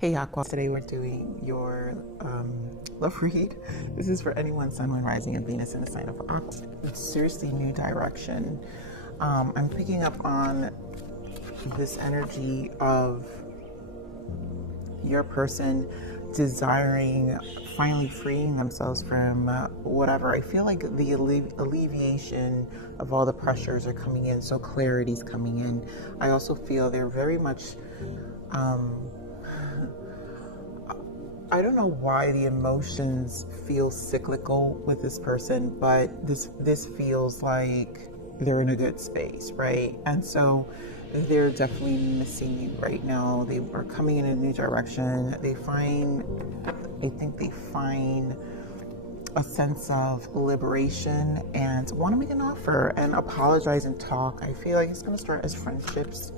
Hey Aqua, today we're doing your love read. This is for anyone, Sun, Moon, Rising, and Venus in the sign of Aqua. It's seriously new direction. I'm picking up on this energy of your person desiring, finally freeing themselves from whatever. I feel like the alleviation of all the pressures are coming in, so clarity's coming in. I also feel they're very much I don't know why the emotions feel cyclical with this person, but this feels like they're in a good space, right? And so they're definitely missing you right now. They are coming in a new direction. I think they find a sense of liberation and want to make an offer and apologize and talk. I feel like it's going to start as friendships.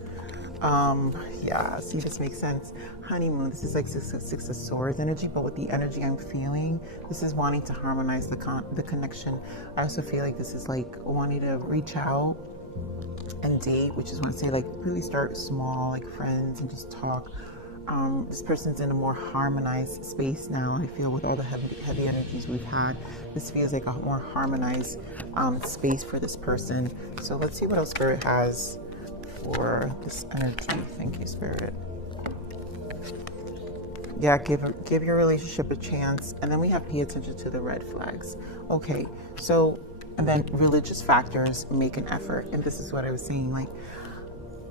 Yeah, see, this makes sense. Honeymoon, this is like six of swords energy, but with the energy I'm feeling, this is wanting to harmonize the connection. I also feel like this is like wanting to reach out and date, which is when I say like really start small, like friends, and just talk. This person's in a more harmonized space now. I feel with all the heavy energies we've had, this feels like a more harmonized space for this person. So let's see what else Spirit has for this energy. Thank you, Spirit. Yeah, give your relationship a chance. And then we have pay attention to the red flags. Okay, so, and then religious factors, make an effort. And this is what I was saying, like,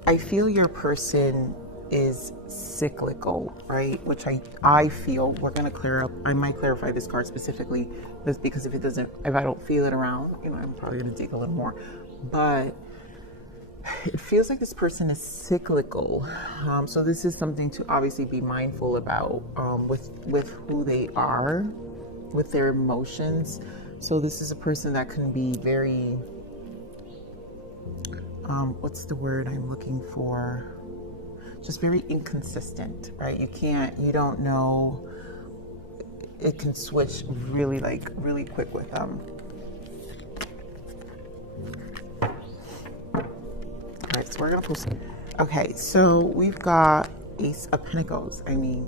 I feel your person is cyclical, right? Which I feel we're going to clear up. I might clarify this card specifically, because if I don't feel it around, I'm probably going to dig a little more. But it feels like this person is cyclical. So this is something to obviously be mindful about with who they are, with their emotions. So this is a person that can be very, what's the word I'm looking for? Just very inconsistent, right? You don't know. It can switch really quick with them. So we're gonna post. Okay, so we've got Ace of Pentacles. I mean,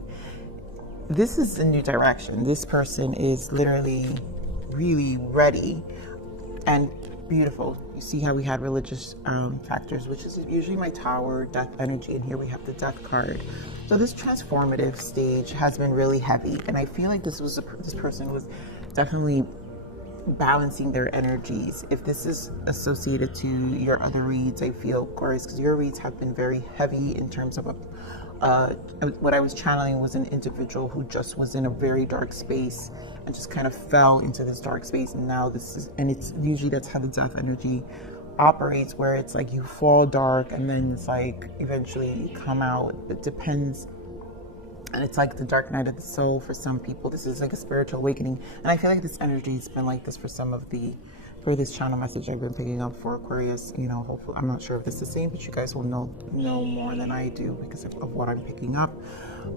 this is a new direction. This person is literally really ready and beautiful. You see how we had religious factors, which is usually my Tower, death energy, and here we have the Death card. So this transformative stage has been really heavy, and I feel like this person was definitely balancing their energies. If this is associated to your other reads, I feel, Aquarius, because your reads have been very heavy in terms of what I was channeling was an individual who just was in a very dark space and just kind of fell into this dark space. And now it's usually that's how the death energy operates, where it's like you fall dark and then it's like eventually you come out. It depends. And it's like the dark night of the soul for some people. This is like a spiritual awakening. And I feel like this energy has been like this for this channel message I've been picking up for Aquarius. Hopefully, I'm not sure if this is the same, but you guys will know more than I do because of what I'm picking up.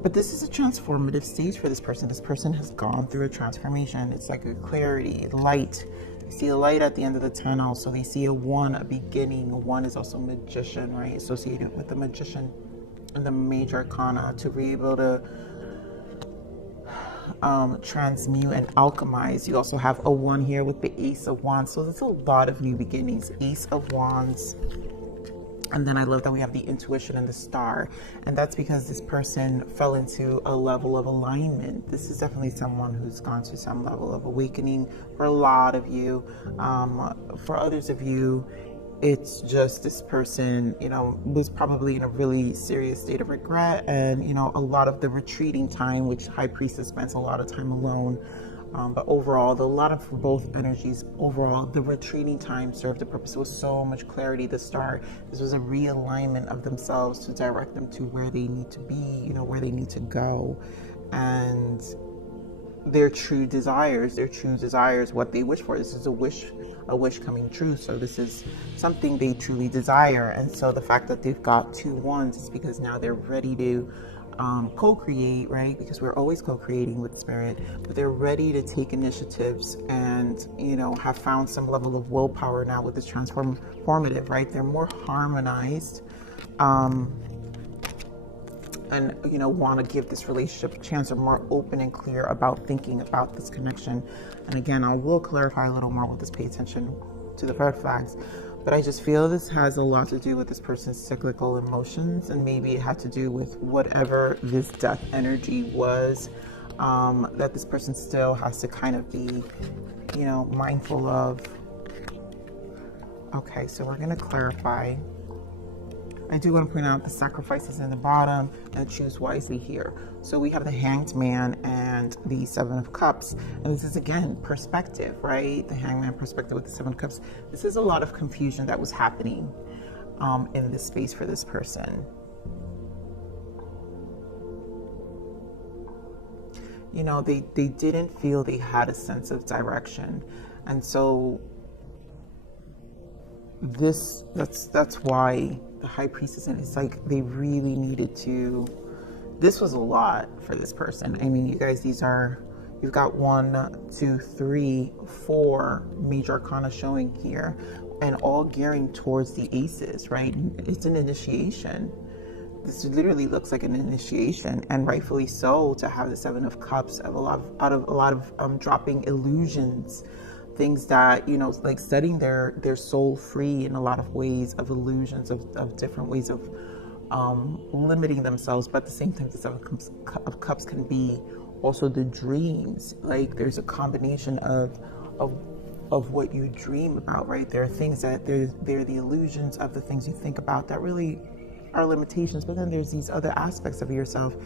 But this is a transformative stage for this person. This person has gone through a transformation. It's like a clarity, light. They see a light at the end of the tunnel. So they see a beginning. A one is also magician, right? Associated with the magician and the major arcana to be able to transmute and alchemize. You also have a one here with the Ace of Wands. So there's a lot of new beginnings. Ace of Wands. And then I love that we have the intuition and the star. And that's because this person fell into a level of alignment. This is definitely someone who's gone to some level of awakening for a lot of you. For others of you, it's just this person, was probably in a really serious state of regret, and, a lot of the retreating time, which High Priestess spends a lot of time alone. But overall, for both energies, overall, the retreating time served the purpose. It was so much clarity to start. This was a realignment of themselves to direct them to where they need to be, where they need to go. And their true desires, what they wish for. This is a wish coming true. So this is something they truly desire. And so the fact that they've got 2 wands is because now they're ready to co-create, right? Because we're always co-creating with spirit, but they're ready to take initiatives and, have found some level of willpower now with this transformative, right? They're more harmonized. and you know, want to give this relationship a chance, or more open and clear about thinking about this connection. And again, I will clarify a little more with this, pay attention to the red flags. But I just feel this has a lot to do with this person's cyclical emotions, and maybe it had to do with whatever this death energy was, that this person still has to kind of be, you know, mindful of. Okay, so we're going to clarify. I do want to point out the sacrifices in the bottom, and choose wisely here. So we have the Hanged Man and the Seven of Cups, and this is again perspective, right? The Hanged Man perspective with the Seven of Cups. This is a lot of confusion that was happening in this space for this person. You know, they didn't feel they had a sense of direction, and so that's why the High Priestess, and it's like they really needed to. This was a lot for this person. I mean, you guys, you've got 1, 2, 3, 4 major arcana showing here, and all gearing towards the aces, right? It's an initiation. This literally looks like an initiation, and rightfully so, to have the Seven of Cups of a lot of dropping illusions, things that, you know, like setting their soul free in a lot of ways, of illusions, of different ways of limiting themselves. But at the same time, the Seven of Cups can be also the dreams. Like there's a combination of what you dream about, right? There are things that they're the illusions of the things you think about that really are limitations, but then there's these other aspects of yourself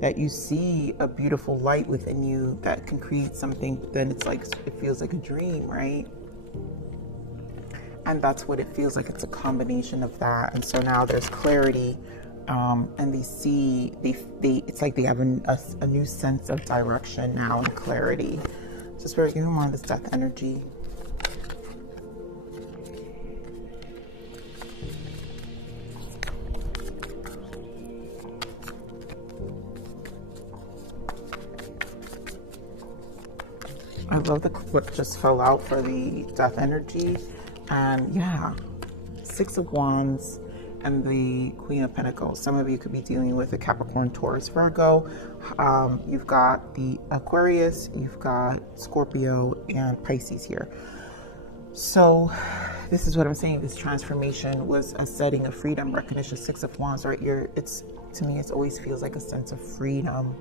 that you see a beautiful light within you that can create something, but then it's like, it feels like a dream, right? And that's what it feels like. It's a combination of that. And so now there's clarity, and it's like they have a new sense of direction now and clarity. Just very giving more of this death energy. I love what just fell out for the death energy. And yeah, Six of Wands and the Queen of Pentacles. Some of you could be dealing with a Capricorn, Taurus, Virgo. You've got the Aquarius, you've got Scorpio, and Pisces here. So this is what I'm saying. This transformation was a setting of freedom, recognition. Six of Wands, right? To me, it always feels like a sense of freedom.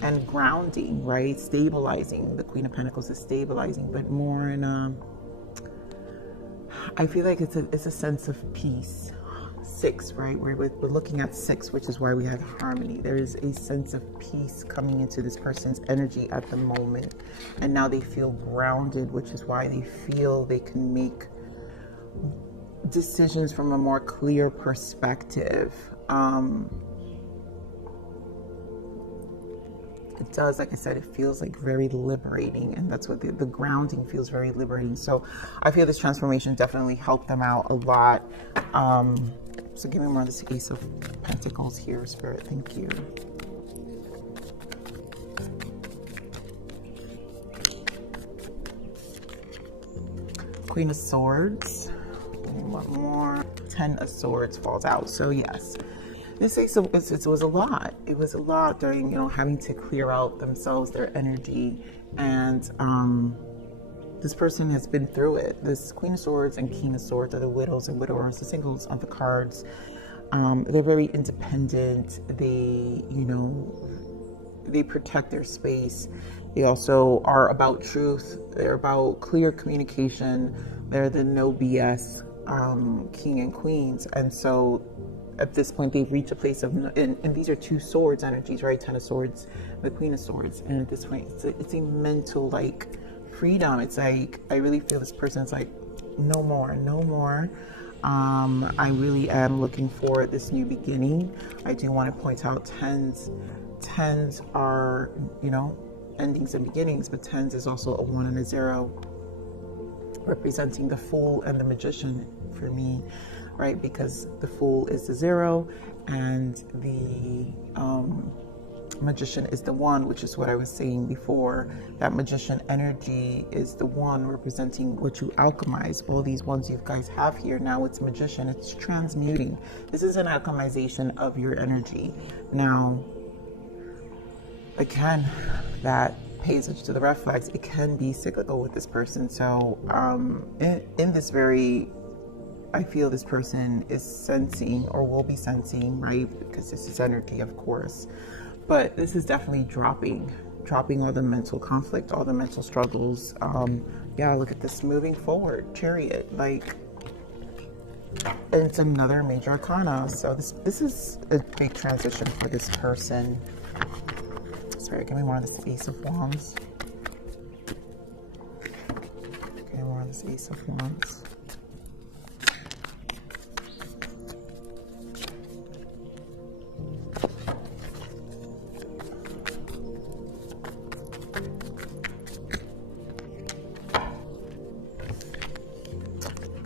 And grounding, right? Stabilizing. The Queen of Pentacles is stabilizing, but more in I feel like it's a sense of peace. 6, right? We're looking at 6, which is why we have harmony. There is a sense of peace coming into this person's energy at the moment, and now they feel grounded, which is why they feel they can make decisions from a more clear perspective. It does, like I said, it feels like very liberating, and that's what the grounding feels, very liberating. So I feel this transformation definitely helped them out a lot. So give me more of this Ace of Pentacles here, Spirit. Thank you. Queen of Swords. One more. 10 of Swords falls out. So yes. This Ace of, it was a lot. It was a lot during, having to clear out themselves, their energy. And this person has been through it. This Queen of Swords and King of Swords are the widows and widowers, the singles on the cards. They're very independent. They, they protect their space. They also are about truth. They're about clear communication. They're the no BS king and queens. And so at this point, they've reached a place of, and these are 2 swords energies, right? 10 of Swords, the Queen of Swords. And at this point, it's a mental, freedom. It's like, I really feel this person's like, no more, no more. I really am looking for this new beginning. I do want to point out 10s. 10s are, endings and beginnings, but 10s is also a 1 and a 0, representing the Fool and the Magician for me. Right, because the Fool is the 0 and the Magician is the one, which is what I was saying before. That magician energy is the one representing what you alchemize. All these ones you guys have here, now it's magician, it's transmuting. This is an alchemization of your energy. Now, again, that pays attention to the red flags. It can be cyclical with this person. So in this very, I feel this person is sensing or will be sensing, right? Because this is energy, of course. But this is definitely dropping all the mental conflict, all the mental struggles. Yeah, look at this, moving forward, Chariot, like, and it's another major arcana. So this is a big transition for this person. Sorry, give me more of this Ace of Wands. Give me more of this Ace of Wands.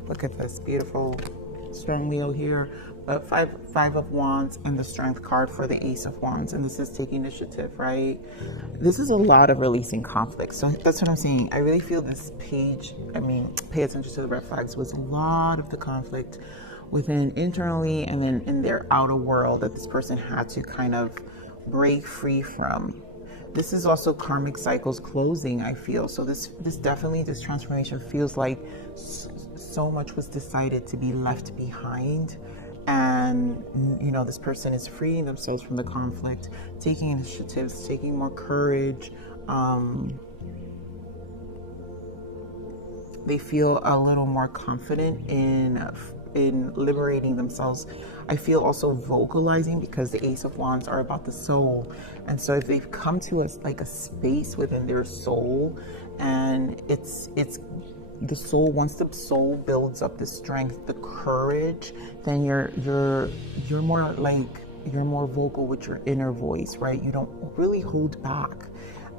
Look at this beautiful strong Leo here, but five of Wands and the Strength card for the Ace of Wands, and this is taking initiative, right? This is a lot of releasing conflict. So that's what I'm saying. I really feel this page, I mean, pay attention to the red flags, was a lot of the conflict within internally and then in their outer world that this person had to kind of break free from. This is also karmic cycles closing, I feel. So this definitely, this transformation feels like so much was decided to be left behind. And, you know, this person is freeing themselves from the conflict, taking initiatives, taking more courage. They feel a little more confident in liberating themselves. I feel also vocalizing, because the Ace of Wands are about the soul. And so if they've come to us like a space within their soul, and it's the soul, once the soul builds up the strength, the courage, then you're more like, you're more vocal with your inner voice, right? You don't really hold back.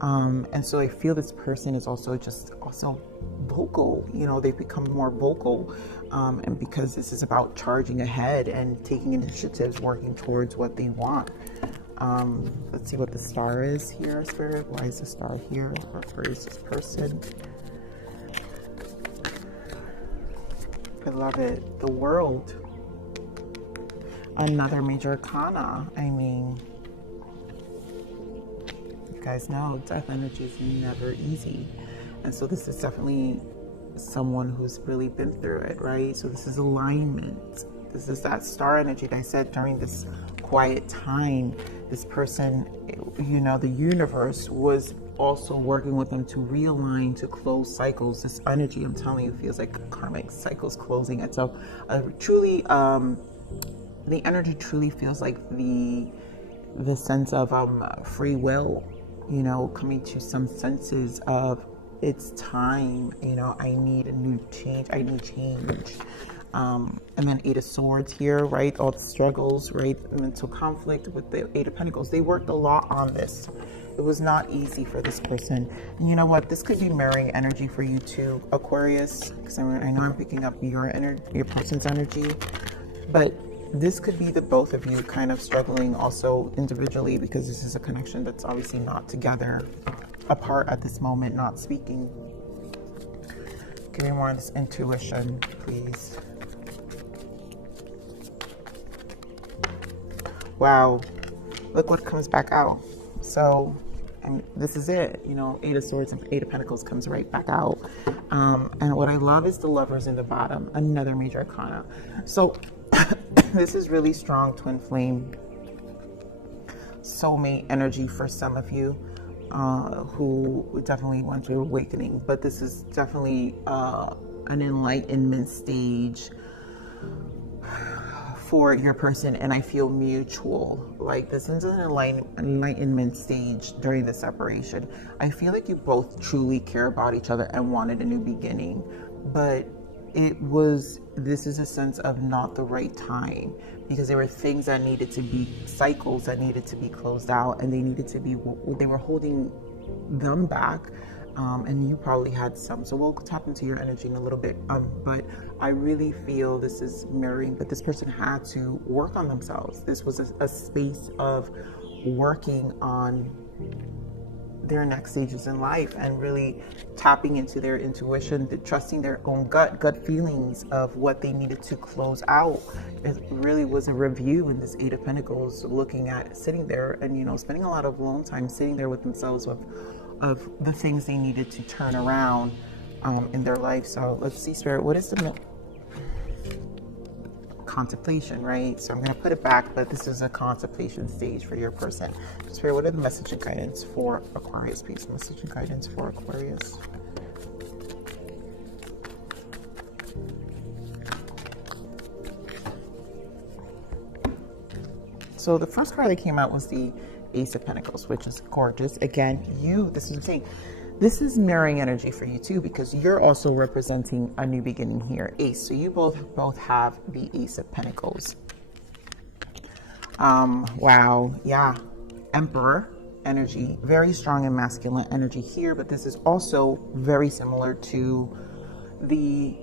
And so I feel this person is also vocal, you know, they've become more vocal. And because this is about charging ahead and taking initiatives, working towards what they want. Let's see what the star is here, Spirit. Why is the star here? Where is this person? I love it. The World. Another major arcana. I mean, you guys know death energy is never easy. And so this is definitely someone who's really been through it, right? So this is alignment. This is that star energy that I said during this quiet time. This person, you know, the universe was also working with them to realign, to close cycles. This energy, I'm telling you, feels like karmic cycles closing. And so truly, the energy truly feels like the sense of free will, you know, coming to some senses of, it's time, you know, I need a new change, I need change. And then Eight of Swords here, right? All the struggles, right? Mental conflict with the Eight of Pentacles. They worked a lot on this. It was not easy for this person. And you know what? This could be mirroring energy for you too, Aquarius, because I know I'm picking up your person's energy, but this could be the both of you kind of struggling also individually, because this is a connection that's obviously not together, apart at this moment, not speaking. Give me more of this intuition, please. Wow, look what comes back out. So, this is it, you know, Eight of Swords and Eight of Pentacles comes right back out. And what I love is the Lovers in the bottom, another major arcana. So, this is really strong twin flame, soulmate energy for some of you who definitely want your awakening. But this is definitely an enlightenment stage for your person, and I feel mutual. Like, this is an enlightenment stage during the separation. I feel like you both truly care about each other and wanted a new beginning, but this is a sense of not the right time, because there were things that needed to be, cycles that needed to be closed out, and they were holding them back. And you probably had some. So we'll tap into your energy in a little bit. But I really feel this is mirroring, but this person had to work on themselves. This was a space of working on their next stages in life and really tapping into their intuition, trusting their own gut feelings of what they needed to close out. It really was a review in this Eight of Pentacles, looking at sitting there and, you know, spending a lot of alone time sitting there with themselves of the things they needed to turn around in their life. So let's see, Spirit, what is the contemplation, right? So I'm going to put it back, but this is a contemplation stage for your person. Spirit, what are the message and guidance for Aquarius, please? Message and guidance for Aquarius. So the first card that came out was the Ace of Pentacles, which is gorgeous. Again, this is what I'm saying. This is mirroring energy for you too, because you're also representing a new beginning here, Ace. So you both have the Ace of Pentacles. Wow, yeah, Emperor energy, very strong and masculine energy here, but this is also very similar to the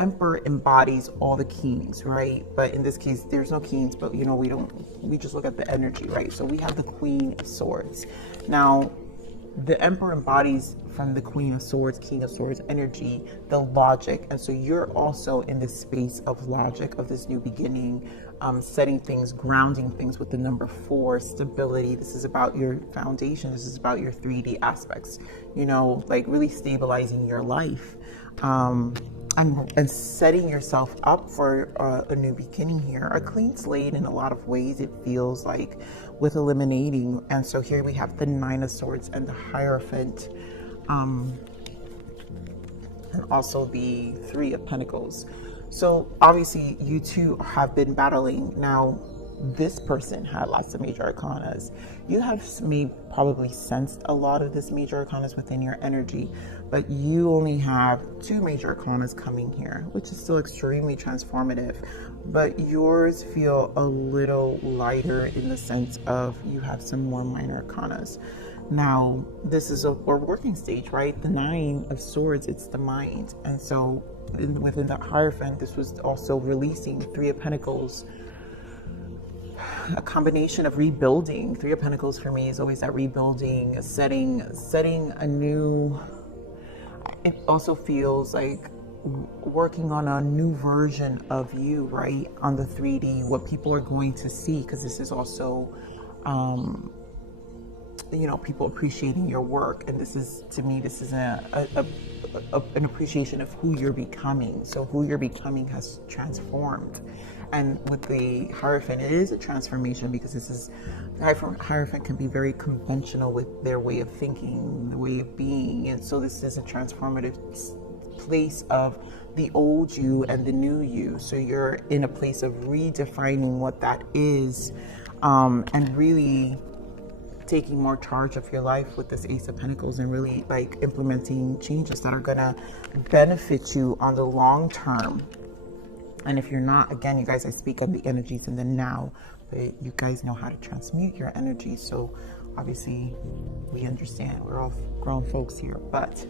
Emperor embodies all the kings, right? But in this case, there's no kings, but you know, we just look at the energy, right? So we have the Queen of Swords. Now, the Emperor embodies from the Queen of Swords, King of Swords energy, the logic. And so you're also in this space of logic, of this new beginning, setting things, grounding things with the number 4, stability. This is about your foundation. This is about your 3D aspects, you know, like really stabilizing your life. And setting yourself up for a new beginning here. A clean slate in a lot of ways, it feels like, with eliminating. And so here we have the 9 of Swords and the Hierophant, and also the 3 of Pentacles. So obviously you two have been battling. Now, this person had lots of major arcanas. You have probably sensed a lot of this major arcanas within your energy, but you only have 2 major arcanas coming here, which is still extremely transformative. But yours feel a little lighter in the sense of you have some more minor arcanas. Now, this is a working stage, right? The 9 of Swords, it's the mind. And so within the Hierophant, this was also releasing 3 of Pentacles, a combination of rebuilding. 3 of Pentacles for me is always that rebuilding, setting a new, it also feels like working on a new version of you, right? On the 3D, what people are going to see, because this is also, you know, people appreciating your work. And this is, to me, this is an appreciation of who you're becoming. So who you're becoming has transformed. And with the Hierophant, it is a transformation, because this is, Hierophant can be very conventional with their way of thinking, the way of being. And so this is a transformative place of the old you and the new you. So you're in a place of redefining what that is, and really taking more charge of your life with this Ace of Pentacles, and really like implementing changes that are gonna benefit you on the long term. And if you're not, again, you guys, I speak of the energies in the now, but you guys know how to transmute your energy. So obviously we understand, we're all grown folks here, but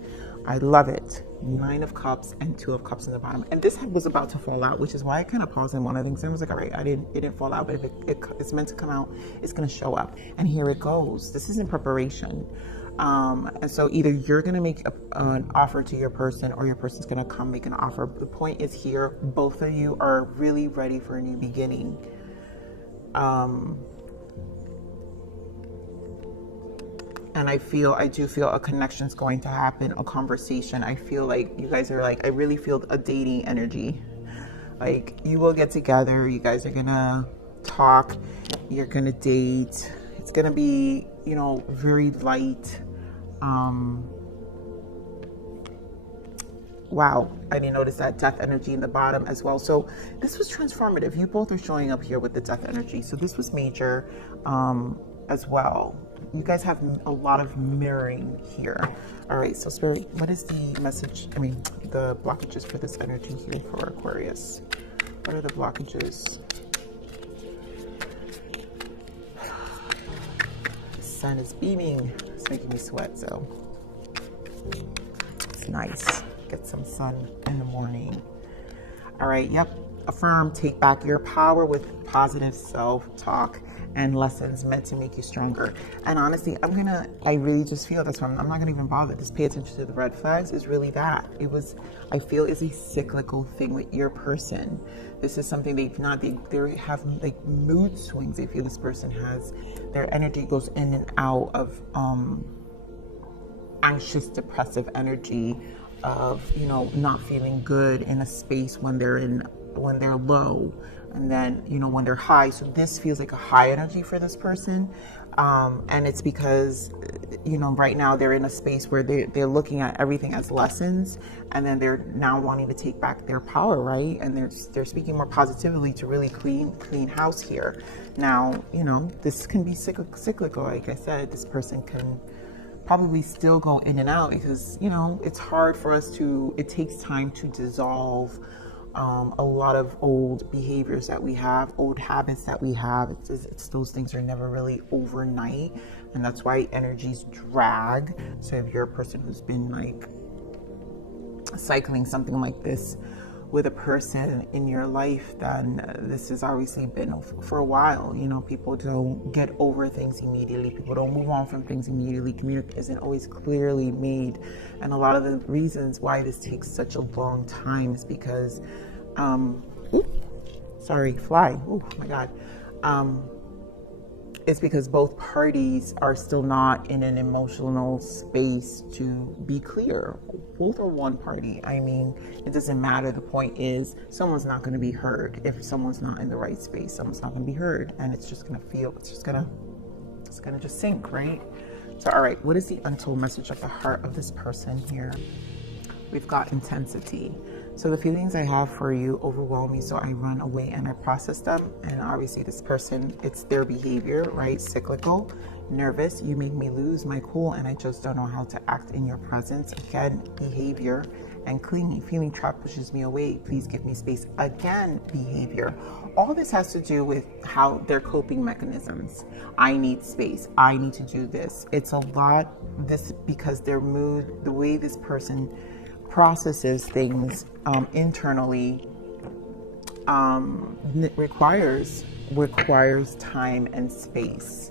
I love it. 9 of Cups and 2 of Cups in the bottom. And this was about to fall out, which is why I kind of paused in one of the things. I was like, all right, it didn't fall out, but if it's meant to come out, it's going to show up. And here it goes. This is in preparation. And so either you're going to make an offer to your person, or your person's going to come make an offer. The point is here, both of you are really ready for a new beginning. And I do feel a connection's going to happen, a conversation. I feel like you guys are like, I really feel a dating energy. Like you will get together, you guys are gonna talk, you're gonna date. It's gonna be, you know, very light. Wow, I didn't notice that Death energy in the bottom as well. So this was transformative. You both are showing up here with the Death energy. So this was major as well. You guys have a lot of mirroring here. All right, so Spirit, what is the message, the blockages for this energy here for Aquarius? What are the blockages? The sun is beaming. It's making me sweat, so it's nice. Get some sun in the morning. All right, yep. Affirm, take back your power with positive self-talk and lessons meant to make you stronger. And honestly, I really just feel that's why I'm not gonna even bother. Just pay attention to the red flags. Is really that. I feel it's a cyclical thing with your person. This is something they have like mood swings. They feel this person has, their energy goes in and out of anxious, depressive energy, of, you know, not feeling good in a space when they're low, and then, you know, when they're high. So this feels like a high energy for this person, and it's because, you know, right now they're in a space where they're looking at everything as lessons, and then they're now wanting to take back their power, right? And they're speaking more positively to really clean house here. Now, you know, this can be cyclical. Like I said, this person can probably still go in and out, because, you know, it's hard for us it takes time to dissolve a lot of old behaviors that we have, old habits that we have. It's those things are never really overnight, and that's why energies drag. So if you're a person who's been like cycling something like this with a person in your life, then this has obviously been for a while. You know, people don't get over things immediately. People don't move on from things immediately. Communication isn't always clearly made. And a lot of the reasons why this takes such a long time is because, fly. Oh my God. It's because both parties are still not in an emotional space to be clear. Both are one party. I mean, it doesn't matter. The point is, someone's not going to be heard. If someone's not in the right space, someone's not going to be heard. And it's just going to just sink, right? So, all right, what is the untold message of the heart of this person here? We've got intensity. So the feelings I have for you overwhelm me, so I run away and I process them. And obviously this person, it's their behavior, right? Cyclical, nervous, you make me lose my cool and I just don't know how to act in your presence. Again, behavior. And clingy, feeling trapped pushes me away. Please give me space. Again, behavior. All this has to do with how their coping mechanisms. I need space. I need to do this. It's a lot, this because their mood, the way this person processes things internally requires time and space.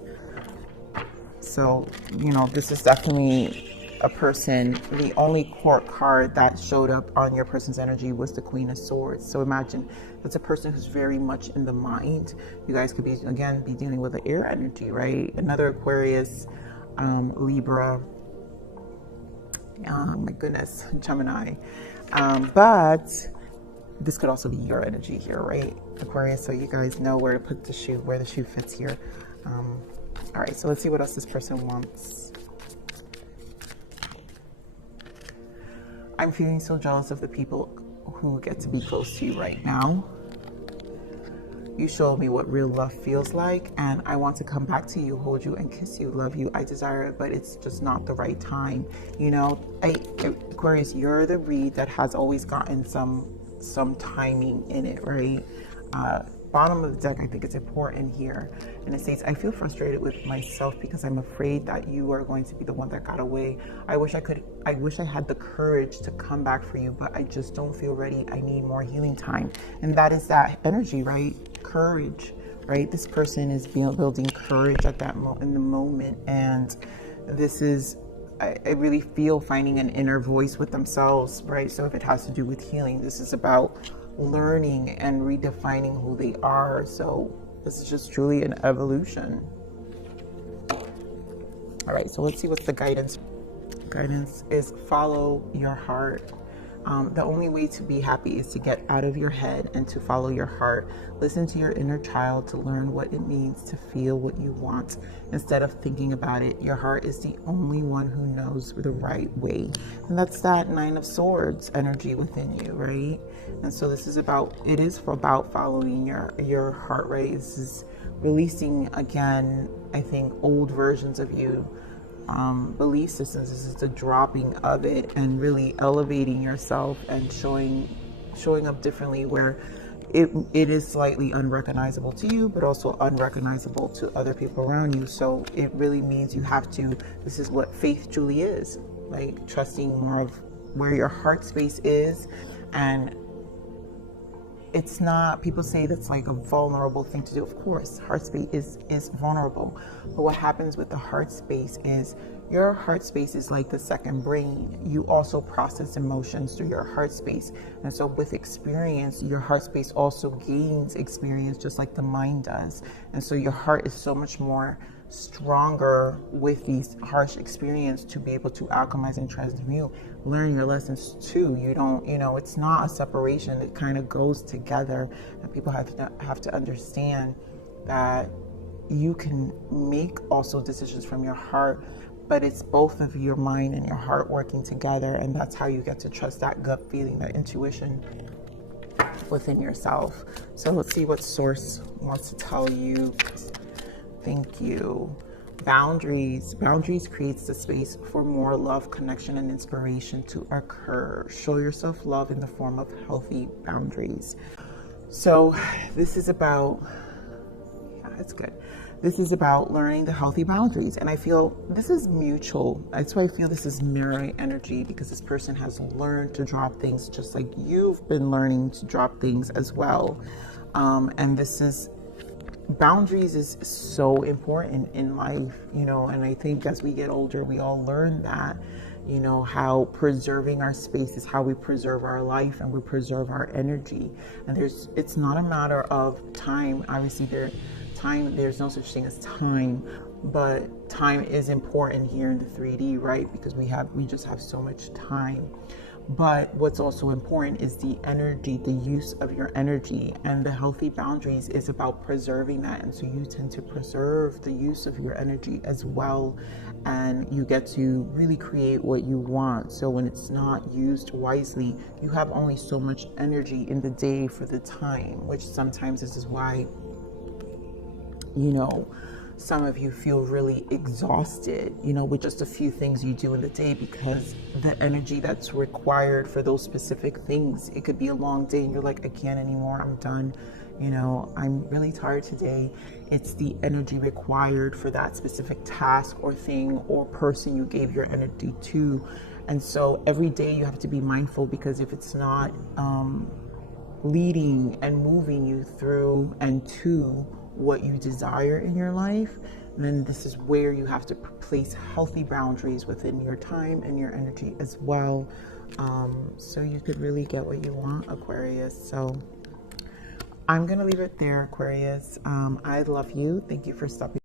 So, you know, this is definitely a person. The only court card that showed up on your person's energy was the Queen of Swords. So imagine that's a person who's very much in the mind. You guys could be dealing with the air energy, right? Another Aquarius, Libra, my goodness, Gemini. But this could also be your energy here, right, Aquarius? So you guys know where to put the shoe, where the shoe fits here. All right, so let's see what else this person wants. I'm feeling so jealous of the people who get to be close to you right now. You showed me what real love feels like, and I want to come back to you, hold you, and kiss you, love you. I desire it, but it's just not the right time. You know, Aquarius, you're the read that has always gotten some timing in it, right? Bottom of the deck, I think it's important here. And it states, I feel frustrated with myself because I'm afraid that you are going to be the one that got away. I wish I had the courage to come back for you, but I just don't feel ready. I need more healing time. And that is that energy, right? Courage, right? This person is building courage at that in the moment. And this is, I really feel finding an inner voice with themselves, right? So if it has to do with healing, this is about learning and redefining who they are. So this is just truly an evolution. All right, so let's see what's the guidance. Guidance is follow your heart. The only way to be happy is to get out of your head and to follow your heart. Listen to your inner child to learn what it means to feel what you want instead of thinking about it. Your heart is the only one who knows the right way. And that's that Nine of Swords energy within you, right? And so this is about, it is about following your heart, right? This is releasing, again, I think, old versions of you. Belief systems. This is the dropping of it and really elevating yourself and showing up differently, where it is slightly unrecognizable to you, but also unrecognizable to other people around you. So it really means you have to, this is what faith truly is, like trusting more of where your heart space is and it's not, people say that's like a vulnerable thing to do. Of course, heart space is vulnerable. But what happens with the heart space is your heart space is like the second brain. You also process emotions through your heart space. And so with experience, your heart space also gains experience just like the mind does. And so your heart is so much more stronger with these harsh experience to be able to alchemize and transmute, learn your lessons too. You don't, it's not a separation. It kind of goes together, and people have to understand that you can make also decisions from your heart, but it's both of your mind and your heart working together, and that's how you get to trust that gut feeling, that intuition within yourself. So let's see what source wants to tell you. Thank you. Boundaries. Boundaries creates the space for more love, connection, and inspiration to occur. Show yourself love in the form of healthy boundaries. So this is about, it's good. This is about learning the healthy boundaries. And I feel this is mutual. That's why I feel this is mirroring energy, because this person has learned to drop things just like you've been learning to drop things as well. And this is, boundaries is so important in life, and I think as we get older, we all learn that, how preserving our space is how we preserve our life and we preserve our energy. And it's not a matter of time. Obviously, there's no such thing as time, but time is important here in the 3D, right? Because we just have so much time. But what's also important is the energy, the use of your energy, and the healthy boundaries is about preserving that. And so you tend to preserve the use of your energy as well, and you get to really create what you want. So when it's not used wisely, you have only so much energy in the day for the time, which sometimes this is why, some of you feel really exhausted, with just a few things you do in the day, because the energy that's required for those specific things, it could be a long day and you're like, I can't anymore, I'm done, I'm really tired today. It's the energy required for that specific task or thing or person you gave your energy to. And so every day you have to be mindful, because if it's not leading and moving you through and to what you desire in your life, then this is where you have to place healthy boundaries within your time and your energy as well, so you could really get what you want, Aquarius. So I'm gonna leave it there, Aquarius. I love you. Thank you for stopping